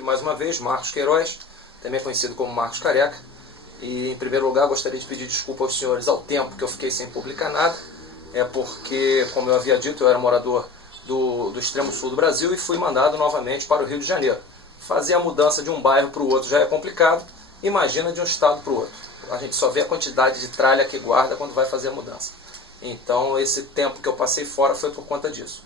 aqui mais uma vez, Marcos Queiroz, também conhecido como Marcos Careca. E em primeiro lugar gostaria de pedir desculpa aos senhores ao tempo que eu fiquei sem publicar nada. É porque, como eu havia dito, eu era morador do extremo sul do Brasil e fui mandado novamente para o Rio de Janeiro. Fazer a mudança de um bairro para o outro já é complicado, imagina de um estado para o outro. A gente só vê a quantidade de tralha que guarda quando vai fazer a mudança. Então esse tempo que eu passei fora foi por conta disso.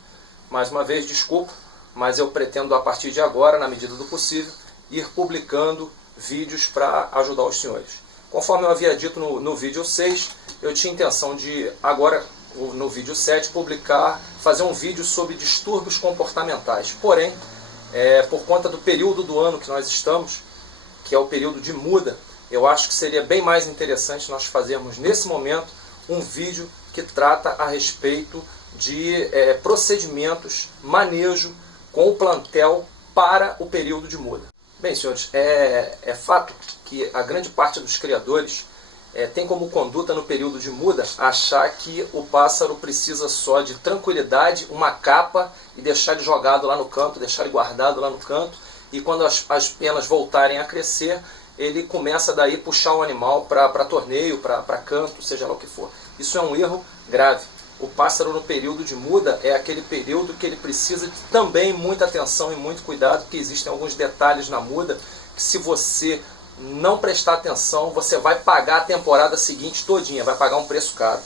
Mais uma vez, desculpa, mas eu pretendo a partir de agora, na medida do possível, ir publicando vídeos para ajudar os senhores. Conforme eu havia dito no vídeo 6, eu tinha intenção de, agora no vídeo 7, fazer um vídeo sobre distúrbios comportamentais. Porém, por conta do período do ano que nós estamos, que é o período de muda, eu acho que seria bem mais interessante nós fazermos nesse momento um vídeo que trata a respeito de procedimentos, manejo com o plantel para o período de muda. Bem, senhores, é fato que a grande parte dos criadores tem como conduta no período de muda achar que o pássaro precisa só de tranquilidade, uma capa e deixar ele jogado lá no canto, deixar ele guardado lá no canto, e quando as penas voltarem a crescer, ele começa daí a puxar o animal para torneio, para canto, seja lá o que for. Isso é um erro grave. O pássaro no período de muda é aquele período que ele precisa de também muita atenção e muito cuidado, porque existem alguns detalhes na muda que, se você não prestar atenção, você vai pagar a temporada seguinte todinha, vai pagar um preço caro.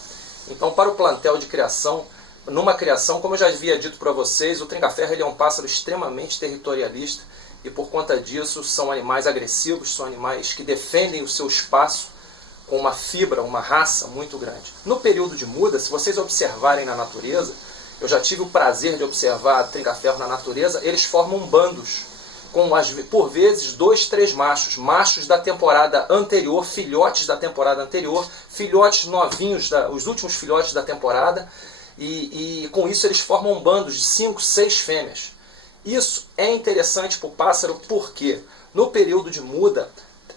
Então, para o plantel de criação, numa criação, como eu já havia dito para vocês, o trinca-ferro ele é um pássaro extremamente territorialista e, por conta disso, são animais agressivos, são animais que defendem o seu espaço com uma fibra, uma raça muito grande. No período de muda, se vocês observarem na natureza, eu já tive o prazer de observar trinca-ferro na natureza, eles formam bandos, com por vezes 2, 3 machos da temporada anterior, filhotes da temporada anterior, filhotes novinhos, os últimos filhotes da temporada, e com isso eles formam bandos de 5, 6 fêmeas. Isso é interessante para o pássaro porque no período de muda,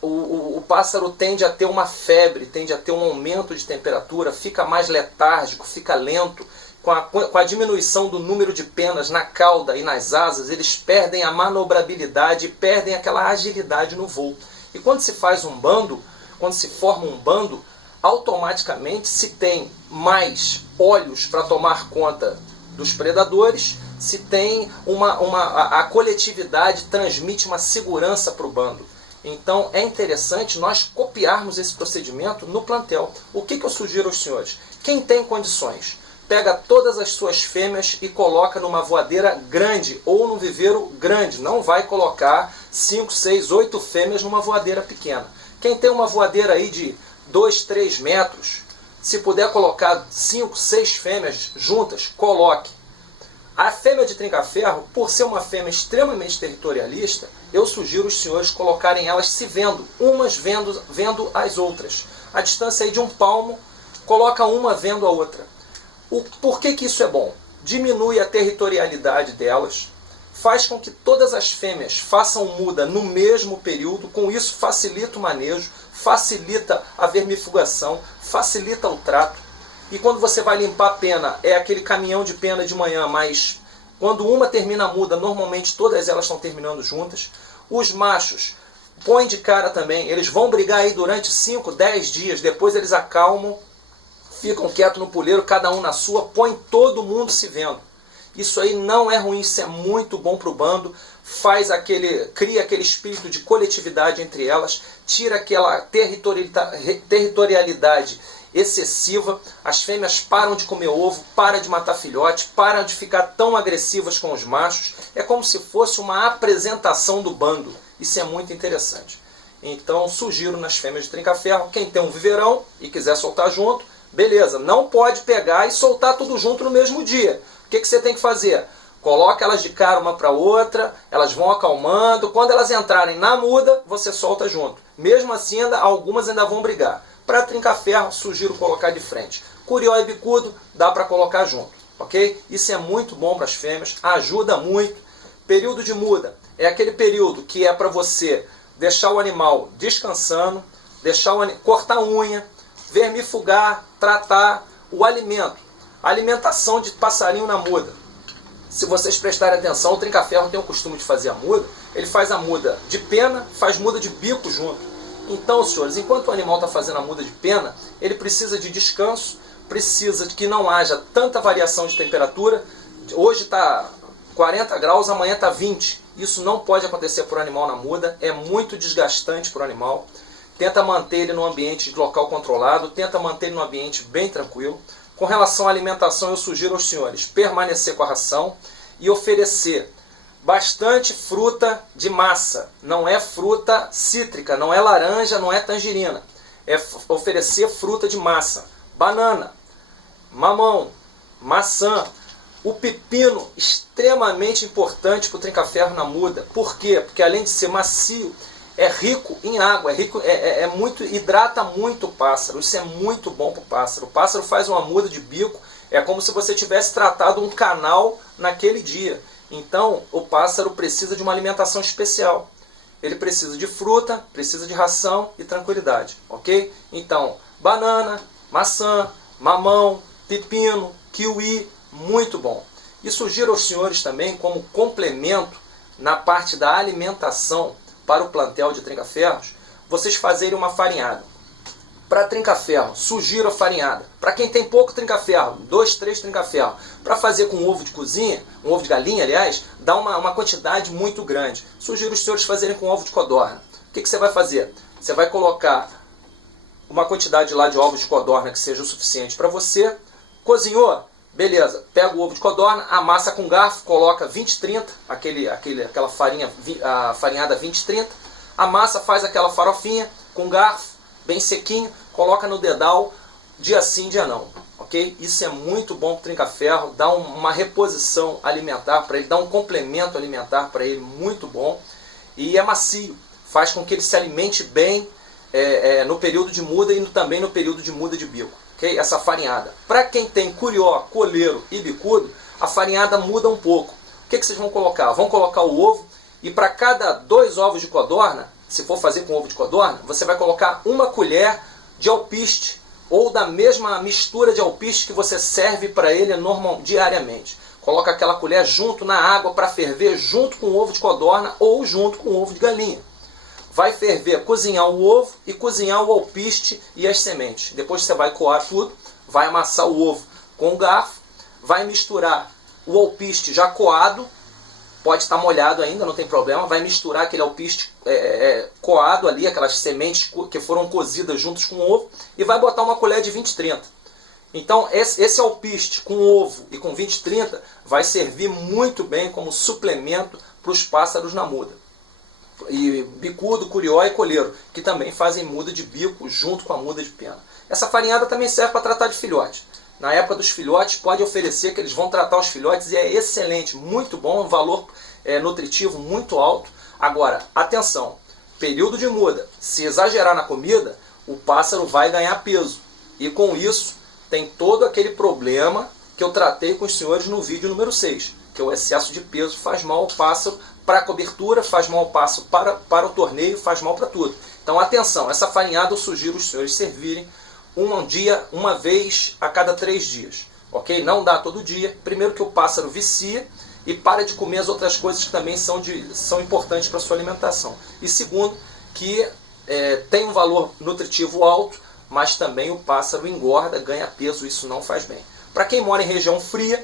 o pássaro tende a ter uma febre, tende a ter um aumento de temperatura, fica mais letárgico, fica lento. Com a diminuição do número de penas na cauda e nas asas, eles perdem a manobrabilidade, perdem aquela agilidade no voo. E quando se faz um bando, quando se forma um bando, automaticamente se tem mais olhos para tomar conta dos predadores, se tem a coletividade transmite uma segurança para o bando. Então é interessante nós copiarmos esse procedimento no plantel. O que eu sugiro aos senhores? Quem tem condições, pega todas as suas fêmeas e coloca numa voadeira grande ou num viveiro grande. Não vai colocar 5, 6, 8 fêmeas numa voadeira pequena. Quem tem uma voadeira aí de 2, 3 metros, se puder colocar 5, 6 fêmeas juntas, coloque. A fêmea de trinca-ferro, por ser uma fêmea extremamente territorialista, eu sugiro os senhores colocarem elas se vendo, umas vendo as outras. A distância aí de um palmo, coloca uma vendo a outra. Por que isso é bom? Diminui a territorialidade delas, faz com que todas as fêmeas façam muda no mesmo período, com isso facilita o manejo, facilita a vermifugação, facilita o trato. E quando você vai limpar a pena, é aquele caminhão de pena de manhã, mas quando uma termina a muda, normalmente todas elas estão terminando juntas. Os machos põem de cara também, eles vão brigar aí durante 5, 10 dias, depois eles acalmam, ficam quietos no puleiro, cada um na sua, põe todo mundo se vendo. Isso aí não é ruim, isso é muito bom para o bando, cria aquele espírito de coletividade entre elas, tira aquela territorialidade excessiva, as fêmeas param de comer ovo, param de matar filhote, param de ficar tão agressivas com os machos, é como se fosse uma apresentação do bando, isso é muito interessante. Então sugiro nas fêmeas de trinca-ferro, quem tem um viveirão e quiser soltar junto, beleza, não pode pegar e soltar tudo junto no mesmo dia. O que você tem que fazer? Coloca elas de cara uma para outra, elas vão acalmando, quando elas entrarem na muda, você solta junto. Mesmo assim, algumas ainda vão brigar. Para trinca-ferro, sugiro colocar de frente. Curió e bicudo, dá para colocar junto, ok? Isso é muito bom para as fêmeas, ajuda muito. Período de muda é aquele período que é para você deixar o animal descansando, cortar a unha, vermifugar, tratar o alimento. A alimentação de passarinho na muda. Se vocês prestarem atenção, o trinca-ferro tem o costume de fazer a muda ele faz a muda de pena, faz muda de bico junto. Então, senhores, enquanto o animal está fazendo a muda de pena, ele precisa de descanso, precisa de que não haja tanta variação de temperatura. Hoje está 40 graus, amanhã está 20. Isso não pode acontecer para o animal na muda, é muito desgastante para o animal. Tenta manter ele no ambiente de local controlado, tenta manter ele no ambiente bem tranquilo. Com relação à alimentação, eu sugiro aos senhores permanecer com a ração e oferecer bastante fruta de massa. Não é fruta cítrica, não é laranja, não é tangerina. É oferecer fruta de massa. Banana, mamão, maçã. O pepino, extremamente importante para o trinca-ferro na muda. Por quê? Porque além de ser macio, é rico em água, hidrata muito o pássaro. Isso é muito bom para o pássaro. O pássaro faz uma muda de bico, é como se você tivesse tratado um canal naquele dia. Então, o pássaro precisa de uma alimentação especial. Ele precisa de fruta, precisa de ração e tranquilidade, ok? Então, banana, maçã, mamão, pepino, kiwi, muito bom. E sugiro aos senhores também, como complemento na parte da alimentação para o plantel de trinca-ferros, vocês fazerem uma farinhada. Para trinca-ferro, sugiro a farinhada. Para quem tem pouco trinca-ferro, 2, 3 trinca-ferro, para fazer com ovo de cozinha, um ovo de galinha, aliás, dá uma quantidade muito grande. Sugiro os senhores fazerem com ovo de codorna. O que você vai fazer? Você vai colocar uma quantidade lá de ovos de codorna que seja o suficiente para você. Cozinhou? Beleza. Pega o ovo de codorna, amassa com garfo, coloca 20, 30, aquela farinha, a farinhada 20, 30, amassa, faz aquela farofinha com garfo, bem sequinho, coloca no dedal, dia sim, dia não, ok? Isso é muito bom para o trinca-ferro, dá uma reposição alimentar para ele, dá um complemento alimentar para ele muito bom, e é macio, faz com que ele se alimente bem no período de muda e também no período de muda de bico, ok? Essa farinhada. Para quem tem curió, coleiro e bicudo, a farinhada muda um pouco. O que vocês vão colocar? Vão colocar o ovo, e para cada 2 ovos de codorna, se for fazer com ovo de codorna, você vai colocar 1 colher de alpiste, ou da mesma mistura de alpiste que você serve para ele diariamente. Coloca aquela colher junto na água para ferver junto com o ovo de codorna ou junto com o ovo de galinha. Vai ferver, cozinhar o ovo e cozinhar o alpiste e as sementes. Depois você vai coar tudo, vai amassar o ovo com o garfo, vai misturar o alpiste já coado, pode estar molhado ainda, não tem problema, vai misturar aquele alpiste coado ali, aquelas sementes que foram cozidas juntos com o ovo, e vai botar uma colher de 20, 30. Então esse alpiste com ovo e com 20, 30 vai servir muito bem como suplemento para os pássaros na muda. E bicudo, curió e coleiro, que também fazem muda de bico junto com a muda de pena. Essa farinhada também serve para tratar de filhote. Na época dos filhotes, pode oferecer que eles vão tratar os filhotes e é excelente, muito bom, um valor nutritivo muito alto. Agora, atenção, período de muda, se exagerar na comida, o pássaro vai ganhar peso. E com isso, tem todo aquele problema que eu tratei com os senhores no vídeo número 6, que o excesso de peso faz mal ao pássaro para a cobertura, faz mal ao pássaro para o torneio, faz mal para tudo. Então, atenção, essa farinhada eu sugiro os senhores servirem uma vez a cada 3 dias, ok? Não dá todo dia. Primeiro que o pássaro vicia e para de comer as outras coisas que também são importantes para a sua alimentação. E segundo, que tem um valor nutritivo alto, mas também o pássaro engorda, ganha peso, isso não faz bem. Para quem mora em região fria,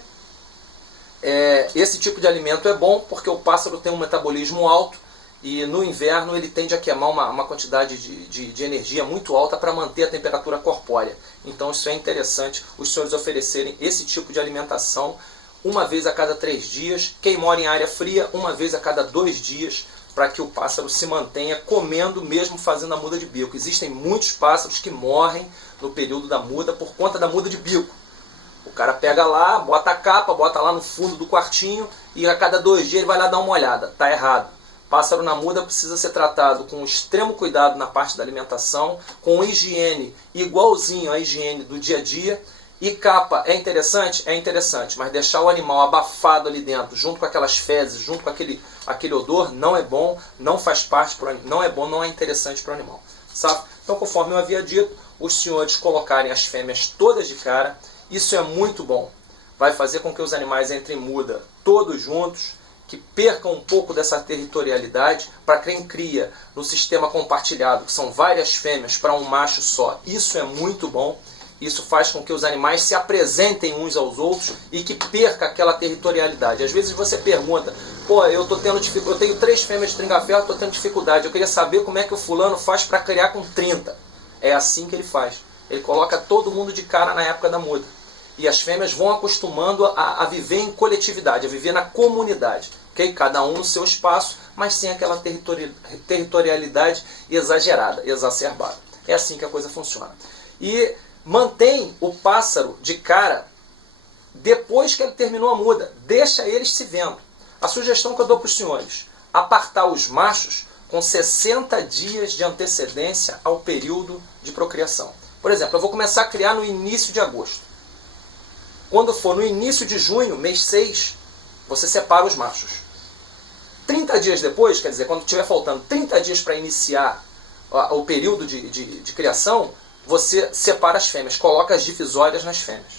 esse tipo de alimento é bom porque o pássaro tem um metabolismo alto, e no inverno ele tende a queimar uma quantidade de energia muito alta para manter a temperatura corpórea. Então isso é interessante os senhores oferecerem esse tipo de alimentação uma vez a cada 3 dias. Quem mora em área fria, uma vez a cada 2 dias, para que o pássaro se mantenha comendo mesmo fazendo a muda de bico. Existem muitos pássaros que morrem no período da muda por conta da muda de bico. O cara pega lá, bota a capa, bota lá no fundo do quartinho e a cada 2 dias ele vai lá dar uma olhada. Está errado. Pássaro na muda precisa ser tratado com extremo cuidado na parte da alimentação, com higiene igualzinho à higiene do dia a dia. E capa é interessante? É interessante, mas deixar o animal abafado ali dentro, junto com aquelas fezes, junto com aquele odor, não é bom, não faz parte, não é bom, não é interessante para o animal. Sabe? Então, conforme eu havia dito, os senhores colocarem as fêmeas todas de cara, isso é muito bom. Vai fazer com que os animais entrem em muda todos juntos, que percam um pouco dessa territorialidade para quem cria no sistema compartilhado, que são várias fêmeas para um macho só. Isso é muito bom. Isso faz com que os animais se apresentem uns aos outros e que perca aquela territorialidade. Às vezes você pergunta, pô, eu tenho 3 fêmeas de trinca-ferro, estou tendo dificuldade, eu queria saber como é que o fulano faz para criar com 30. É assim que ele faz. Ele coloca todo mundo de cara na época da muda. E as fêmeas vão acostumando a viver em coletividade, a viver na comunidade. Okay? Cada um no seu espaço, mas sem aquela territorialidade exagerada, exacerbada. É assim que a coisa funciona. E mantém o pássaro de cara depois que ele terminou a muda. Deixa eles se vendo. A sugestão que eu dou para os senhores: apartar os machos com 60 dias de antecedência ao período de procriação. Por exemplo, eu vou começar a criar no início de agosto. Quando for no início de junho, mês 6, você separa os machos. 30 dias depois, quer dizer, quando estiver faltando 30 dias para iniciar o período de criação, você separa as fêmeas, coloca as divisórias nas fêmeas.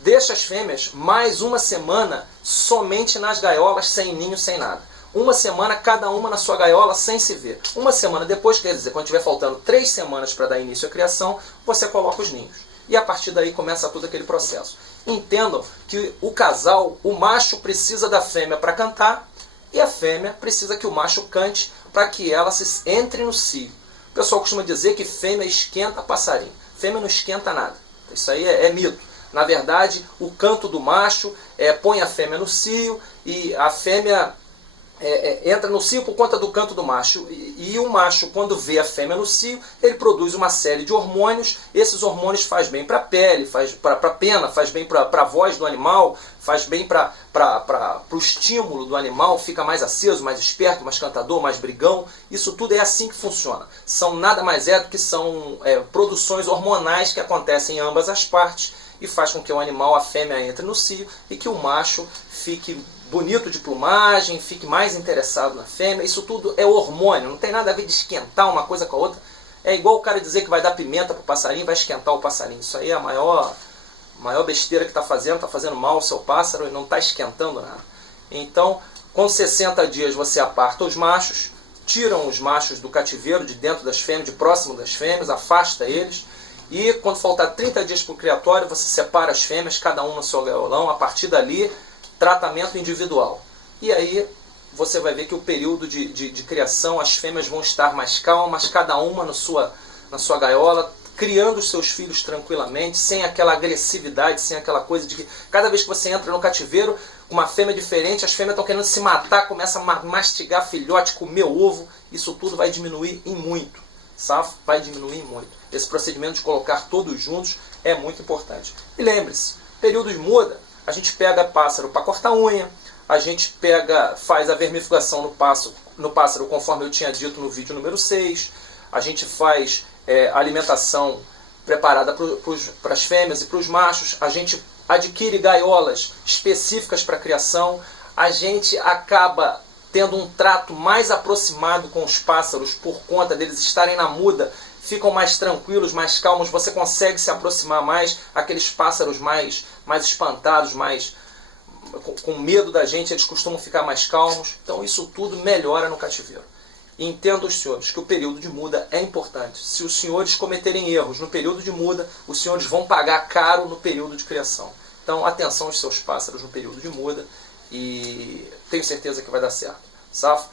Deixa as fêmeas mais uma semana somente nas gaiolas, sem ninho, sem nada. Uma semana cada uma na sua gaiola, sem se ver. Uma semana depois, quer dizer, quando estiver faltando 3 semanas para dar início à criação, você coloca os ninhos. E a partir daí começa todo aquele processo. Entendam que o casal, o macho precisa da fêmea para cantar e a fêmea precisa que o macho cante para que ela se entre no cio. O pessoal costuma dizer que fêmea esquenta passarinho. Fêmea não esquenta nada. Isso aí é mito. Na verdade, o canto do macho põe a fêmea no cio e a fêmea entra no cio por conta do canto do macho. E o macho, quando vê a fêmea no cio, ele produz uma série de hormônios. Esses hormônios faz bem para a pele, faz para a pena, faz bem para a voz do animal, faz bem para o estímulo do animal, fica mais aceso, mais esperto, mais cantador, mais brigão. Isso tudo é assim que funciona. São nada mais do que são produções hormonais que acontecem em ambas as partes e faz com que o animal, a fêmea, entre no cio e que o macho fique bonito de plumagem, fique mais interessado na fêmea. Isso tudo é hormônio, não tem nada a ver de esquentar uma coisa com a outra. É igual o cara dizer que vai dar pimenta para o passarinho, vai esquentar o passarinho. Isso aí é a maior besteira que está fazendo mal ao seu pássaro e não está esquentando nada. Então, com 60 dias você aparta os machos, tiram os machos do cativeiro, de dentro das fêmeas, de próximo das fêmeas, afasta eles. E quando faltar 30 dias para o criatório, você separa as fêmeas, cada um no seu gaiolão. A partir dali, tratamento individual. E aí você vai ver que o período de criação, as fêmeas vão estar mais calmas, cada uma na sua gaiola, criando os seus filhos tranquilamente, sem aquela agressividade, sem aquela coisa de que cada vez que você entra no cativeiro, uma fêmea diferente, as fêmeas estão querendo se matar, começam a mastigar filhote, comer ovo. Isso tudo vai diminuir em muito. Safo? Vai diminuir muito. Esse procedimento de colocar todos juntos é muito importante. E lembre-se, período de muda, a gente pega pássaro para cortar unha, a gente faz a vermifugação no pássaro, conforme eu tinha dito no vídeo número 6, a gente faz alimentação preparada para as fêmeas e para os machos, a gente adquire gaiolas específicas para a criação, a gente acaba tendo um trato mais aproximado com os pássaros por conta deles estarem na muda, ficam mais tranquilos, mais calmos, você consegue se aproximar mais, aqueles pássaros mais espantados, mais com medo da gente, eles costumam ficar mais calmos. Então isso tudo melhora no cativeiro. E entendam os senhores que o período de muda é importante. Se os senhores cometerem erros no período de muda, os senhores vão pagar caro no período de criação. Então atenção aos seus pássaros no período de muda e tenho certeza que vai dar certo. Safo?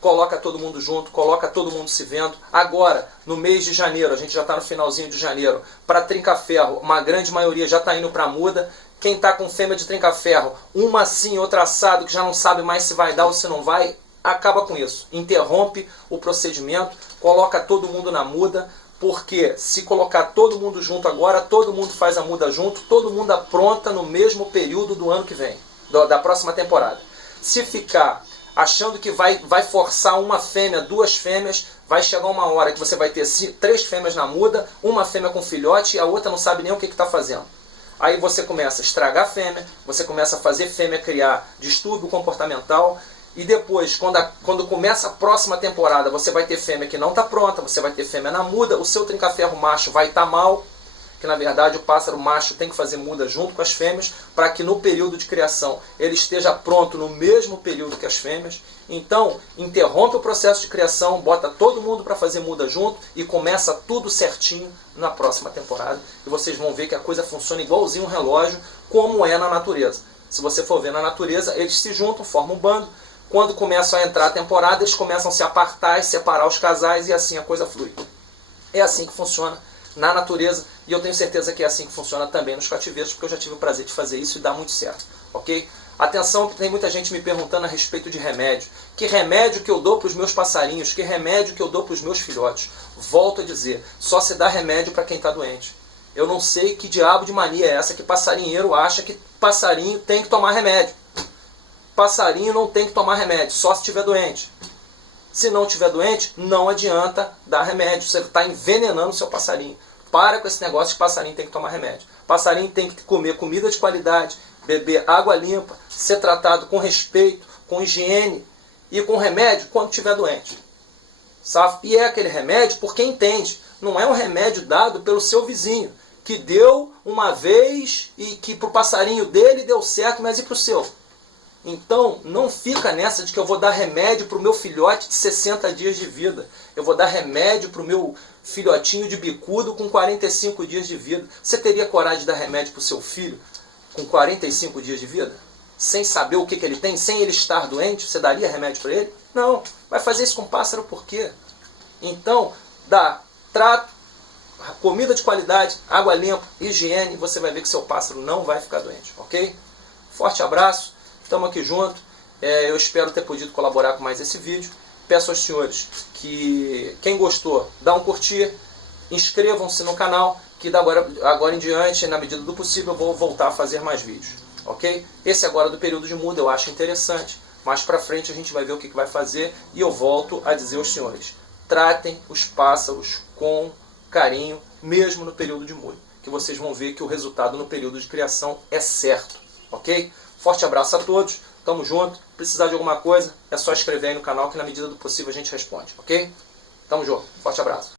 Coloca todo mundo junto, coloca todo mundo se vendo. Agora, no mês de janeiro, a gente já está no finalzinho de janeiro, para trinca-ferro, uma grande maioria já está indo para a muda. Quem está com fêmea de trinca-ferro, uma assim, outra assado, que já não sabe mais se vai dar ou se não vai, acaba com isso. Interrompe o procedimento, coloca todo mundo na muda, porque se colocar todo mundo junto agora, todo mundo faz a muda junto, todo mundo apronta no mesmo período do ano que vem, da próxima temporada. Se ficar achando que vai forçar uma fêmea, 2 fêmeas, vai chegar uma hora que você vai ter 3 fêmeas na muda, uma fêmea com filhote e a outra não sabe nem o que está fazendo. Aí você começa a estragar a fêmea, você começa a fazer fêmea criar distúrbio comportamental e depois, quando começa a próxima temporada, você vai ter fêmea que não está pronta, você vai ter fêmea na muda, o seu trinca-ferro macho vai estar mal. que na verdade o pássaro macho tem que fazer muda junto com as fêmeas, para que no período de criação ele esteja pronto no mesmo período que as fêmeas. Então, interrompe o processo de criação, bota todo mundo para fazer muda junto e começa tudo certinho na próxima temporada. E vocês vão ver que a coisa funciona igualzinho um relógio, como é na natureza. Se você for ver na natureza, eles se juntam, formam um bando. Quando começam a entrar a temporada, eles começam a se apartar e separar os casais, e assim a coisa flui. É assim que funciona na natureza, e eu tenho certeza que é assim que funciona também nos cativeiros, porque eu já tive o prazer de fazer isso e dá muito certo, ok? Atenção, que tem muita gente me perguntando a respeito de remédio. Que remédio que eu dou para os meus passarinhos? Que remédio que eu dou para os meus filhotes? Volto a dizer, só se dá remédio para quem está doente. Eu não sei que diabo de mania é essa que passarinheiro acha que passarinho tem que tomar remédio. Passarinho não tem que tomar remédio, só se estiver doente. Se não estiver doente, não adianta dar remédio. Você está envenenando o seu passarinho. Para com esse negócio de passarinho tem que tomar remédio. Passarinho tem que comer comida de qualidade, beber água limpa, ser tratado com respeito, com higiene e com remédio quando estiver doente. Sabe? E é aquele remédio porque entende. Não é um remédio dado pelo seu vizinho, que deu uma vez e que para o passarinho dele deu certo, mas e para o seu? Então, não fica nessa de que eu vou dar remédio para o meu filhote de 60 dias de vida. Eu vou dar remédio para o meu filhotinho de bicudo com 45 dias de vida. Você teria coragem de dar remédio para o seu filho com 45 dias de vida? Sem saber o que ele tem, sem ele estar doente? Você daria remédio para ele? Não. Vai fazer isso com o pássaro por quê? Então, dá trato, comida de qualidade, água limpa, higiene, você vai ver que seu pássaro não vai ficar doente, ok? Forte abraço. Estamos aqui juntos. Eu espero ter podido colaborar com mais esse vídeo. Peço aos senhores que quem gostou, dá um curtir, inscrevam-se no canal, que agora em diante, na medida do possível, eu vou voltar a fazer mais vídeos. Ok? Esse agora do período de muda eu acho interessante. Mais pra frente a gente vai ver o que vai fazer. E eu volto a dizer aos senhores, tratem os pássaros com carinho, mesmo no período de muda. Que vocês vão ver que o resultado no período de criação é certo. Ok? Forte abraço a todos, tamo junto. Precisar de alguma coisa, é só escrever aí no canal que na medida do possível a gente responde, ok? Tamo junto, forte abraço.